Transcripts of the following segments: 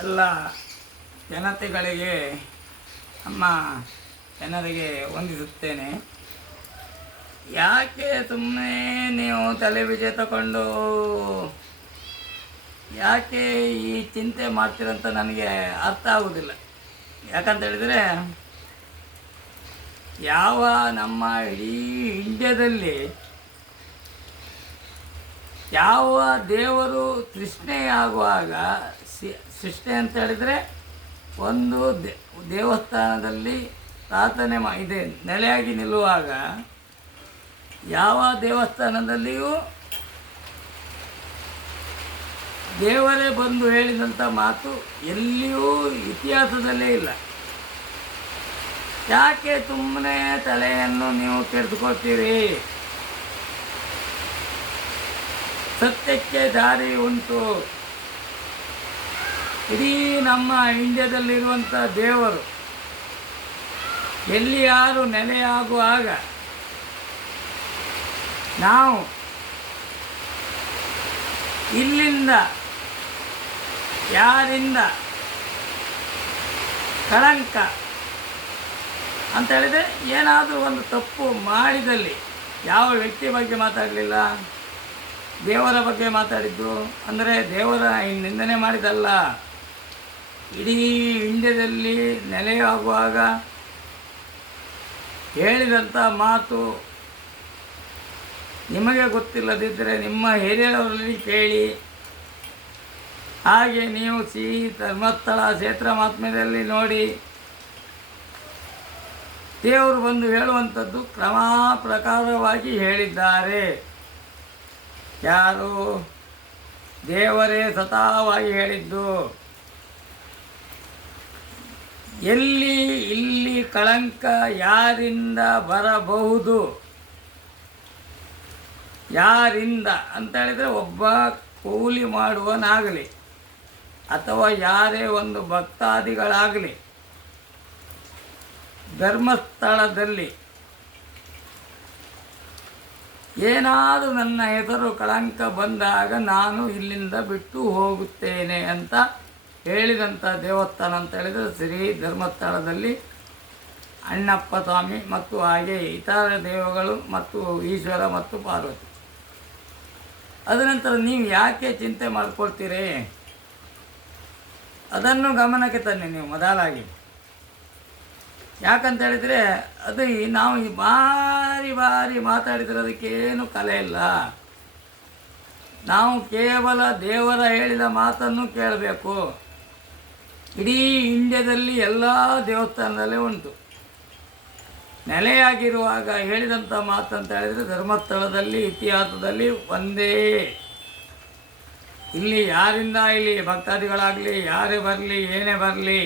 ಎಲ್ಲ ಜನತೆಗಳಿಗೆ ನಮ್ಮ ಜನರಿಗೆ ವಂದಿಸುತ್ತೇನೆ. ಯಾಕೆ ಸುಮ್ಮನೆ ನೀವು ತಲೆಬೀಜ ತಗೊಂಡು ಯಾಕೆ ಈ ಚಿಂತೆ ಮಾಡ್ತೀರಂತ ನನಗೆ ಅರ್ಥ ಆಗೋದಿಲ್ಲ. ಯಾಕಂತ ಹೇಳಿದರೆ, ಯಾವ ನಮ್ಮ ಇಡೀ ಇಂಡಿಯಾದಲ್ಲಿ ಯಾವ ದೇವರು ಸೃಷ್ಟಿಯಾಗುವಾಗ ಸೃಷ್ಟಿ ಅಂತ ಹೇಳಿದರೆ ಒಂದು ದೇವಸ್ಥಾನದಲ್ಲಿ ಪ್ರಾರ್ಥನೆ ಇದೆ ನೆಲೆಯಾಗಿ ನಿಲ್ಲುವಾಗ ಯಾವ ದೇವಸ್ಥಾನದಲ್ಲಿಯೂ ದೇವರೇ ಬಂದು ಹೇಳಿದಂಥ ಮಾತು ಎಲ್ಲಿಯೂ ಇತಿಹಾಸದಲ್ಲೇ ಇಲ್ಲ. ಯಾಕೆ ಸುಮ್ಮನೆ ತಲೆಯನ್ನು ನೀವು ಕೆರೆದುಕೊಳ್ತೀರಿ? ಸತ್ಯಕ್ಕೆ ದಾರಿ ಉಂಟು. ಇಡೀ ನಮ್ಮ ಇಂಡಿಯಾದಲ್ಲಿರುವಂಥ ದೇವರು ಎಲ್ಲಿ ಯಾರು ನೆಲೆಯಾಗುವಾಗ ನಾವು ಇಲ್ಲಿಂದ ಯಾರಿಂದ ಕಳಂಕ ಅಂತ ಹೇಳಿದರೆ ಏನಾದರೂ ಒಂದು ತಪ್ಪು ಮಾಡಿದಲ್ಲಿ ಯಾವ ವ್ಯಕ್ತಿ ಬಗ್ಗೆ ಮಾತಾಡಲಿಲ್ಲ, ದೇವರ ಬಗ್ಗೆ ಮಾತಾಡಿದ್ದು. ಅಂದರೆ ದೇವರ ನಿಂದನೆ ಮಾಡಿದಲ್ಲ, ಇಡೀ ಇಂಡಿಯಾದಲ್ಲಿ ನೆಲೆಯಾಗುವಾಗ ಹೇಳಿದಂಥ ಮಾತು ನಿಮಗೆ ಗೊತ್ತಿಲ್ಲದಿದ್ದರೆ ನಿಮ್ಮ ಹಿರಿಯರವರಲ್ಲಿ ಕೇಳಿ. ಹಾಗೆ ನೀವು ಧರ್ಮಸ್ಥಳ ಕ್ಷೇತ್ರ ಮಹಾತ್ಮ್ಯದಲ್ಲಿ ನೋಡಿ, ದೇವರು ಬಂದು ಹೇಳುವಂಥದ್ದು ಕ್ರಮ ಪ್ರಕಾರವಾಗಿ ಹೇಳಿದ್ದಾರೆ. ಯಾರು? ದೇವರೇ ಸ್ವತಃವಾಗಿ ಹೇಳಿದ್ದು. ಇಲ್ಲಿ ಕಳಂಕ ಯಾರಿಂದ ಬರಬಹುದು? ಯಾರಿಂದ ಅಂತ ಹೇಳಿದರೆ, ಒಬ್ಬ ಕೂಲಿ ಮಾಡುವನಾಗಲಿ ಅಥವಾ ಯಾರೇ ಒಂದು ಭಕ್ತಾದಿಗಳಾಗಲಿ ಧರ್ಮಸ್ಥಳದಲ್ಲಿ ಏನಾದರೂ ನನ್ನ ಹೆಸರು ಕಳಂಕ ಬಂದಾಗ ನಾನು ಇಲ್ಲಿಂದ ಬಿಟ್ಟು ಹೋಗುತ್ತೇನೆ ಅಂತ ಹೇಳಿದಂಥ ದೇವಸ್ಥಾನ ಅಂತ ಹೇಳಿದರೆ ಶ್ರೀ ಧರ್ಮಸ್ಥಳದಲ್ಲಿ ಅಣ್ಣಪ್ಪ ಸ್ವಾಮಿ ಮತ್ತು ಹಾಗೆ ಇತರ ದೇವಗಳು ಮತ್ತು ಈಶ್ವರ ಮತ್ತು ಪಾರ್ವತಿ. ಅದ ನಂತರ ನೀವು ಯಾಕೆ ಚಿಂತೆ ಮಾಡ್ಕೊಳ್ತೀರಿ? ಅದನ್ನು ಗಮನಕ್ಕೆ ತನ್ನಿ ನೀವು ಮೊದಲಾಗಿ. ಯಾಕಂತ ಹೇಳಿದರೆ ಅದು ನಾವು ಬಾರಿ ಮಾತಾಡಿದರೆ ಅದಕ್ಕೇನು ಕಲೆ ಇಲ್ಲ. ನಾವು ಕೇವಲ ದೇವರ ಹೇಳಿದ ಮಾತನ್ನು ಕೇಳಬೇಕು. ಇಡೀ ಇಂಡಿಯಾದಲ್ಲಿ ಎಲ್ಲ ದೇವಸ್ಥಾನದಲ್ಲೇ ಉಂಟು. ನೆಲೆಯಾಗಿರುವಾಗ ಹೇಳಿದಂಥ ಮಾತಂತ ಹೇಳಿದರೆ ಧರ್ಮಸ್ಥಳದಲ್ಲಿ ಇತಿಹಾಸದಲ್ಲಿ ಒಂದೇ. ಇಲ್ಲಿ ಯಾರಿಂದ ಇಲ್ಲಿ ಭಕ್ತಾದಿಗಳಾಗಲಿ ಯಾರೇ ಬರಲಿ ಏನೇ ಬರಲಿ,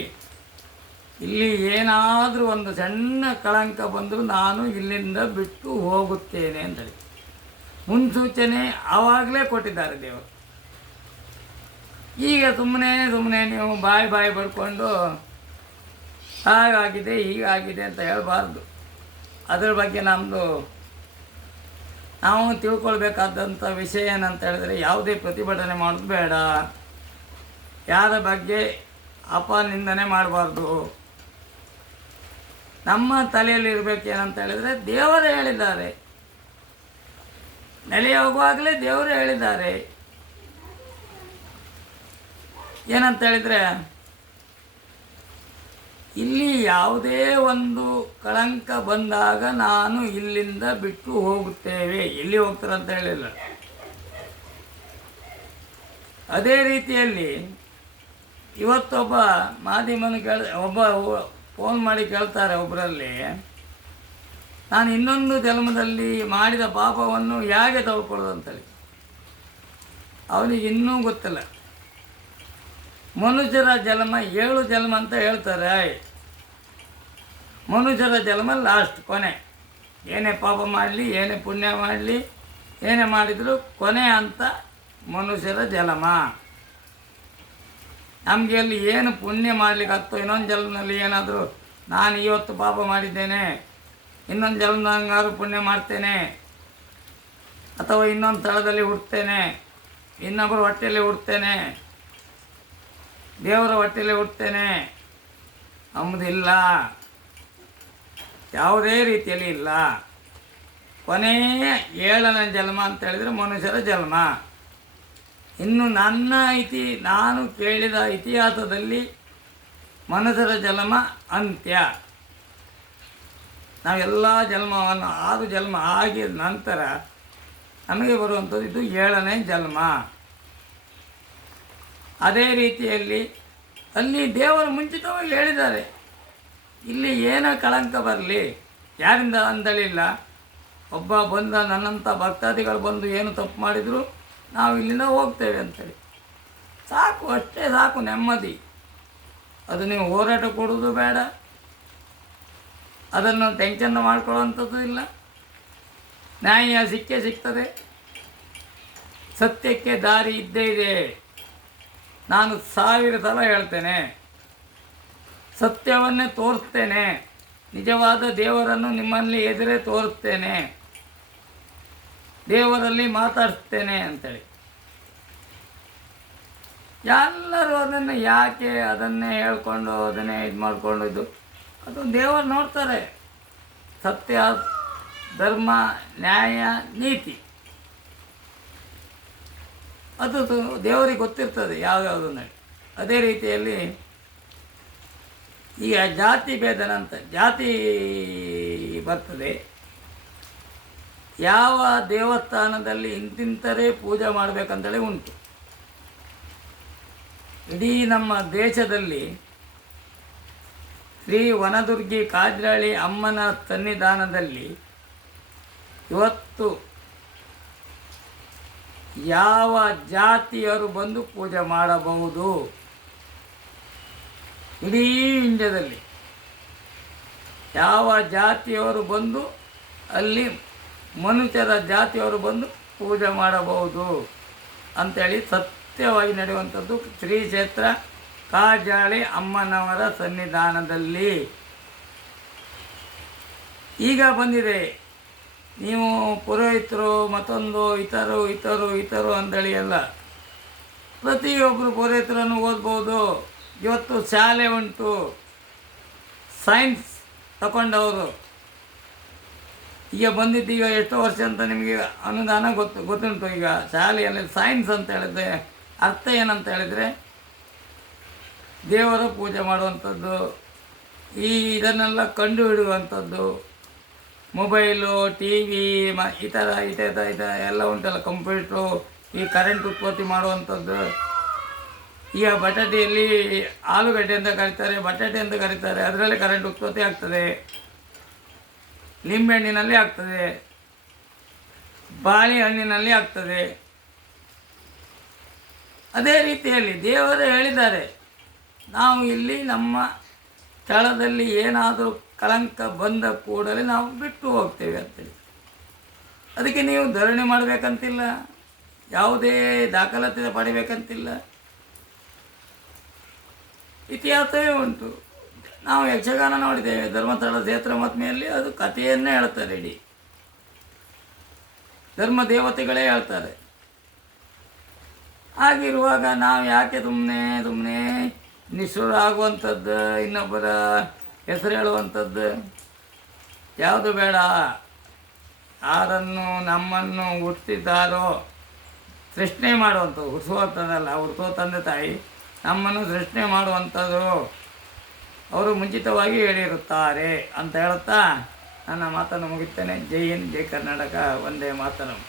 ಇಲ್ಲಿ ಏನಾದರೂ ಒಂದು ಸಣ್ಣ ಕಳಂಕ ಬಂದರೂ ನಾನು ಇಲ್ಲಿಂದ ಬಿಟ್ಟು ಹೋಗುತ್ತೇನೆ ಅಂತೇಳಿ ಮುನ್ಸೂಚನೆ ಆವಾಗಲೇ ಕೊಟ್ಟಿದ್ದಾರೆ ದೇವರು. ಈಗ ಸುಮ್ಮನೆ ನೀವು ಬಾಯಿ ಪಡ್ಕೊಂಡು ಹಾಗಾಗಿದೆ ಹೀಗಾಗಿದೆ ಅಂತ ಹೇಳಬಾರ್ದು. ಅದರ ಬಗ್ಗೆ ನಾವು ತಿಳ್ಕೊಳ್ಬೇಕಾದಂಥ ವಿಷಯ ಏನಂತ ಹೇಳಿದರೆ, ಯಾವುದೇ ಪ್ರತಿಭಟನೆ ಮಾಡೋದು ಬೇಡ, ಯಾರ ಬಗ್ಗೆ ಅಪನಿಂದನೆ ಮಾಡಬಾರ್ದು. ನಮ್ಮ ತಲೆಯಲ್ಲಿ ಇರಬೇಕೇನಂತ ಹೇಳಿದರೆ, ದೇವರೇ ಹೇಳಿದ್ದಾರೆ, ನೆಲೆ ಹೋಗುವಾಗಲೇ ದೇವರೇ ಹೇಳಿದ್ದಾರೆ. ಏನಂತ ಹೇಳಿದರೆ, ಇಲ್ಲಿ ಯಾವುದೇ ಒಂದು ಕಳಂಕ ಬಂದಾಗ ನಾನು ಇಲ್ಲಿಂದ ಬಿಟ್ಟು ಹೋಗುತ್ತೇವೆ. ಎಲ್ಲಿ ಹೋಗ್ತಾರಂತ ಹೇಳಿಲ್ಲ. ಅದೇ ರೀತಿಯಲ್ಲಿ ಇವತ್ತೊಬ್ಬ ಮಾಧ್ಯಮನ ಒಬ್ಬ ಫೋನ್ ಮಾಡಿ ಕೇಳ್ತಾರೆ ಒಬ್ಬರಲ್ಲಿ, ನಾನು ಇನ್ನೊಂದು ಜನ್ಮದಲ್ಲಿ ಮಾಡಿದ ಪಾಪವನ್ನು ಹೇಗೆ ತಗೊಳ್ಕೊಳ್ಳೋದು ಅಂತೇಳಿ. ಅವನಿಗೆ ಇನ್ನೂ ಗೊತ್ತಿಲ್ಲ. ಮನುಷ್ಯರ ಜನ್ಮ 7 ಜನ್ಮ ಅಂತ ಹೇಳ್ತಾರೆ. ಮನುಷ್ಯರ ಜನ್ಮ ಲಾಸ್ಟ್, ಕೊನೆ. ಏನೇ ಪಾಪ ಮಾಡಲಿ, ಏನೇ ಪುಣ್ಯ ಮಾಡಲಿ, ಏನೇ ಮಾಡಿದರೂ ಕೊನೆ ಅಂತ ಮನುಷ್ಯರ ಜನ್ಮ. ನಮಗೆ ಅಲ್ಲಿ ಏನು ಪುಣ್ಯ ಮಾಡಲಿಕ್ಕೆ ಆಗ್ತೋ, ಇನ್ನೊಂದು ಜನ್ಮದಲ್ಲಿ ಏನಾದರೂ ನಾನು ಇವತ್ತು ಪಾಪ ಮಾಡಿದ್ದೇನೆ, ಇನ್ನೊಂದು ಜನ್ಮದಂಗಾದ್ರೂ ಪುಣ್ಯ ಮಾಡ್ತೇನೆ, ಅಥವಾ ಇನ್ನೊಂದು ಸ್ಥಳದಲ್ಲಿ ಹುಡ್ತೇನೆ, ಇನ್ನೊಬ್ಬರು ಹೊಟ್ಟೆಯಲ್ಲಿ ಹುಡ್ತೇನೆ, ದೇವರ ಹೊಟ್ಟೆಯಲ್ಲಿ ಹುಟ್ಟುತ್ತೇನೆ ಅಂಬುದಿಲ್ಲ, ಯಾವುದೇ ರೀತಿಯಲ್ಲಿ ಇಲ್ಲ. ಕೊನೆಯ 7ನೇ ಜನ್ಮ ಅಂತ ಹೇಳಿದರೆ ಮನುಷ್ಯರ ಜನ್ಮ. ಇನ್ನು ನಾನು ಕೇಳಿದ ಇತಿಹಾಸದಲ್ಲಿ ಮನುಷ್ಯರ ಜನ್ಮ ಅಂತ್ಯ. ನಾವೆಲ್ಲ ಜನ್ಮವನ್ನು 6 ಜನ್ಮ ಆಗಿದ ನಂತರ ನಮಗೆ ಬರುವಂಥದ್ದು ಇದು 7ನೇ ಜನ್ಮ. ಅದೇ ರೀತಿಯಲ್ಲಿ ಅಲ್ಲಿ ದೇವರು ಮುಂಚಿತವಾಗಿ ಹೇಳಿದ್ದಾರೆ, ಇಲ್ಲಿ ಏನೋ ಕಳಂಕ ಬರಲಿ, ಯಾರಿಂದ ಅಂದಳಿಲ್ಲ. ಒಬ್ಬ ಬಂದ ನನ್ನಂಥ ಭಕ್ತಾದಿಗಳು ಬಂದು ಏನು ತಪ್ಪು ಮಾಡಿದರೂ ನಾವು ಇಲ್ಲಿಂದ ಹೋಗ್ತೇವೆ ಅಂತೇಳಿ ಸಾಕು, ಅಷ್ಟೇ ಸಾಕು, ನೆಮ್ಮದಿ. ಅದು ನೀವು ಹೋರಾಟ ಕೊಡೋದು ಬೇಡ, ಅದನ್ನು ಟೆನ್ಷನ್ ಮಾಡ್ಕೊಳ್ಳೋವಂಥದ್ದು ಇಲ್ಲ. ನ್ಯಾಯ ಸಿಗ್ತದೆ, ಸತ್ಯಕ್ಕೆ ದಾರಿ ಇದ್ದೇ ಇದೆ. ನಾನು 1000 ಸಲ ಹೇಳ್ತೇನೆ, ಸತ್ಯವನ್ನೇ ತೋರಿಸ್ತೇನೆ, ನಿಜವಾದ ದೇವರನ್ನು ನಿಮ್ಮಲ್ಲಿ ಎದುರೇ ತೋರಿಸ್ತೇನೆ, ದೇವರಲ್ಲಿ ಮಾತಾಡಿಸ್ತೇನೆ ಅಂತೇಳಿ. ಎಲ್ಲರೂ ಅದನ್ನು ಯಾಕೆ ಅದನ್ನೇ ಹೇಳ್ಕೊಂಡು ಅದನ್ನೇ ಇದು ಮಾಡಿಕೊಂಡು ಅದು ದೇವರು ನೋಡ್ತಾರೆ. ಸತ್ಯ, ಧರ್ಮ, ನ್ಯಾಯ, ನೀತಿ ಅದು ದೇವರಿಗೆ ಗೊತ್ತಿರ್ತದೆ ಯಾವ್ಯಾವುದನ್ನು. ಅದೇ ರೀತಿಯಲ್ಲಿ ಈಗ ಜಾತಿ ಭೇದನ ಅಂತ ಜಾತಿ ಬರ್ತದೆ. ಯಾವ ದೇವಸ್ಥಾನದಲ್ಲಿ ಇಂತಿಂಥರೇ ಪೂಜೆ ಮಾಡಬೇಕಂತೇಳಿ ಉಂಟು. ಇಡೀ ನಮ್ಮ ದೇಶದಲ್ಲಿ ಶ್ರೀ ವನದುರ್ಗಿ ಕಾಜ್ರಾಳಿ ಅಮ್ಮನ ಸನ್ನಿಧಾನದಲ್ಲಿ ಇವತ್ತು ಯಾವ ಜಾತಿಯರು ಬಂದು ಪೂಜೆ ಮಾಡಬಹುದು. ಇಡೀ ಇಂಡಿಯಾದಲ್ಲಿ ಯಾವ ಜಾತಿಯವರು ಬಂದು ಅಲ್ಲಿ ಮನುಷ್ಯರ ಜಾತಿಯವರು ಬಂದು ಪೂಜೆ ಮಾಡಬಹುದು ಅಂಥೇಳಿ ಸತ್ಯವಾಗಿ ನಡೆಯುವಂಥದ್ದು ಶ್ರೀ ಕ್ಷೇತ್ರ ಕಾಜಾಳಿ ಅಮ್ಮನವರ ಸನ್ನಿಧಾನದಲ್ಲಿ. ಈಗ ಬಂದಿದೆ, ನೀವು ಪುರೋಹಿತರು ಮತ್ತೊಂದು ಇತರು ಅಂಥೇಳಿ ಎಲ್ಲ ಪ್ರತಿಯೊಬ್ಬರು ಪುರೋಹಿತರನ್ನು ಓದ್ಬೋದು. ಇವತ್ತು ಶಾಲೆ ಉಂಟು, ಸೈನ್ಸ್ ತಗೊಂಡವರು ಈಗ ಬಂದಿದ್ದೀಗ ಎಷ್ಟೋ ವರ್ಷ ಅಂತ ನಿಮಗೆ ಅನುದಾನ ಗೊತ್ತುಂಟು. ಈಗ ಶಾಲೆಯಲ್ಲಿ ಸೈನ್ಸ್ ಅಂತ ಹೇಳಿದ್ರೆ ಅರ್ಥ ಏನಂತ ಹೇಳಿದರೆ ದೇವರ ಪೂಜೆ ಮಾಡುವಂಥದ್ದು, ಇದನ್ನೆಲ್ಲ ಕಂಡುಹಿಡಿಯುವಂಥದ್ದು. ಮೊಬೈಲು, ಟಿ ವಿ ಈ ಥರ ಎಲ್ಲ ಉಂಟಲ್ಲ, ಕಂಪ್ಯೂಟ್ರು, ಈ ಕರೆಂಟ್ ಉತ್ಪತ್ತಿ ಮಾಡುವಂಥದ್ದು. ಈಗ ಬಟಾಟೆಯಲ್ಲಿ ಆಲೂಗಡ್ಡೆ ಅಂತ ಕರೀತಾರೆ, ಬಟಾಟೆ ಅಂತ ಕರೀತಾರೆ, ಅದರಲ್ಲಿ ಕರೆಂಟ್ ಉತ್ಪತ್ತಿ ಆಗ್ತದೆ. ಲಿಂಬೆಹಣ್ಣಿನಲ್ಲಿ ಆಗ್ತದೆ, ಬಾಳೆಹಣ್ಣಿನಲ್ಲಿ ಆಗ್ತದೆ. ಅದೇ ರೀತಿಯಲ್ಲಿ ದೇವರು ಹೇಳಿದ್ದಾರೆ, ನಾವು ಇಲ್ಲಿ ನಮ್ಮ ಸ್ಥಳದಲ್ಲಿ ಏನಾದರೂ ಕಳಂಕ ಬಂದ ಕೂಡಲೇ ನಾವು ಬಿಟ್ಟು ಹೋಗ್ತೇವೆ ಅಂತೇಳಿ. ಅದಕ್ಕೆ ನೀವು ಧರಣಿ ಮಾಡಬೇಕಂತಿಲ್ಲ, ಯಾವುದೇ ದಾಖಲಾತಿ ಪಡಿಬೇಕಂತಿಲ್ಲ. ಇತಿಹಾಸವೇ ಉಂಟು. ನಾವು ಯಕ್ಷಗಾನ ನೋಡಿದ್ದೇವೆ, ಧರ್ಮಸ್ಥಳ ಕ್ಷೇತ್ರ ಮಹಿಮೆಯಲ್ಲಿ ಅದು ಕಥೆಯನ್ನೇ ಹೇಳ್ತಾರೆ. ಇಡೀ ಧರ್ಮ ದೇವತೆಗಳೇ ಹೇಳ್ತಾರೆ. ಹಾಗಿರುವಾಗ ನಾವು ಯಾಕೆ ಸುಮ್ಮನೆ ನಿಷ್ಠುರ ಆಗುವಂಥದ್ದು, ಇನ್ನೊಬ್ಬರ ಹೆಸರು ಹೇಳುವಂಥದ್ದು ಯಾವುದು ಬೇಡ. ಯಾರನ್ನು ನಮ್ಮನ್ನು ಹುಟ್ಟಿದ್ದಾರೋ ಸೃಷ್ಟಿ ಮಾಡುವಂಥದ್ದು, ಹುಟ್ಟಿಸುವಂಥದ್ದಲ್ಲ, ಹುಟ್ಟಿಸೋ ತಂದೆ ತಾಯಿ ನಮ್ಮನ್ನು ಸೃಷ್ಟಿ ಮಾಡುವಂಥದ್ದು ಅವರು ಮುಂಚಿತವಾಗಿ ಹೇಳಿರುತ್ತಾರೆ ಅಂತ ಹೇಳುತ್ತಾ ನನ್ನ ಮಾತನ್ನು ಮುಗಿಸ್ತೇನೆ. ಜೈ ಹಿಂದ್, ಜೈ ಕರ್ನಾಟಕ, ವಂದೇ ಮಾತರಂ.